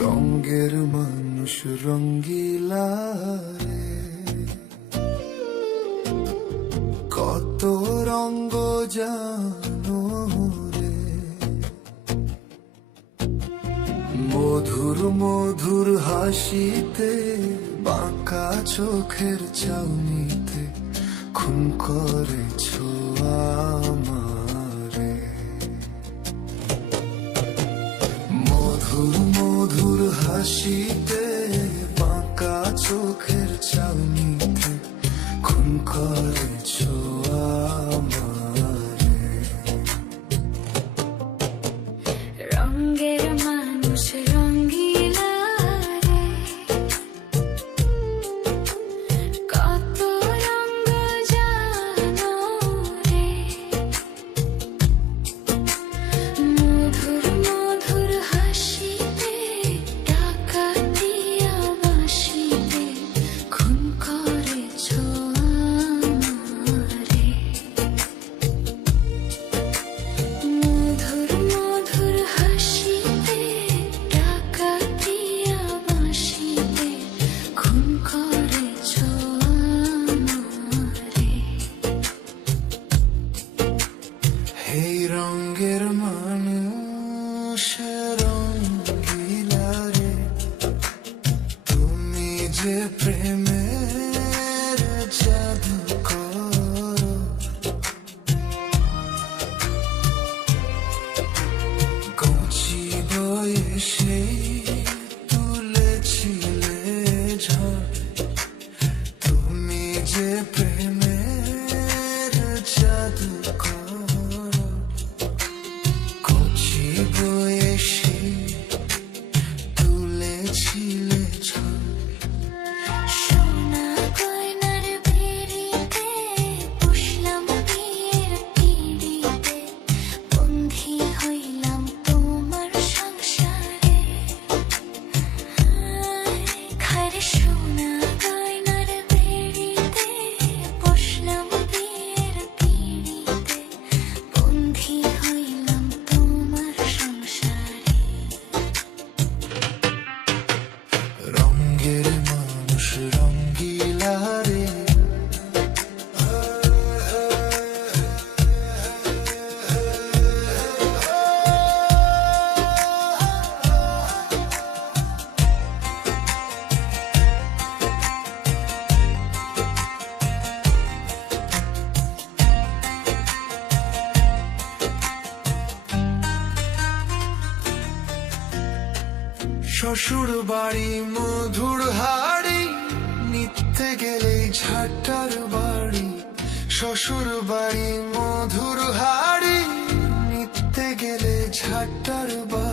রঙের মানুষ রঙ্গিলা রে, কত রঙ্গ জানো রে। মধুর মধুর হাসিতে, বাঁকা চোখের চাউনিতে খুন করেছ আমারে। মধুর মধুর হাসিতে, বাঁকা চোখের চাউনিতে খুন করেছ আমারে। রঙের মানুষ রঙ্গিলা রে, কত রঙ জানো রে। মধুর মধুর হাসিতে, ডাকাতিয়া বাঁশিতে খুন করেছ আমারে। মধুর মধুর হাসিতে, ডাকাতিয়া বাঁশিতে খুন করেছ আমারে। হে রঙের মানুষ রঙ্গিলা রে, তুমি যে প্রেমের জাদু করো। কচি বয়সে তুলেছিলে ঝড়, তুমি যে প্রেমের জাদু করো। কচি বয়সে তুলেছিলে ঝড়। সোনা গয়নার ভিড়িতে, পুষলাম বিয়ের পিঁড়িতে, বন্ধি হইলাম তোমার সংসারে। খারে সোনা গয়নার ভিড়িতে, পুষলাম বিয়ের পিঁড়িতে, বন্ধি হইলাম তোমার সংসারে। রঙের মানুষ রঙ্গিলা রে, শ্বশুর বাড়ি মধুর হাড়ি, নিতে গেলে ঝাঁটার বাড়ি। শ্বশুর বাড়ি মধুর হাড়ি, নিতে গেলে ঝাঁটার বাড়ি।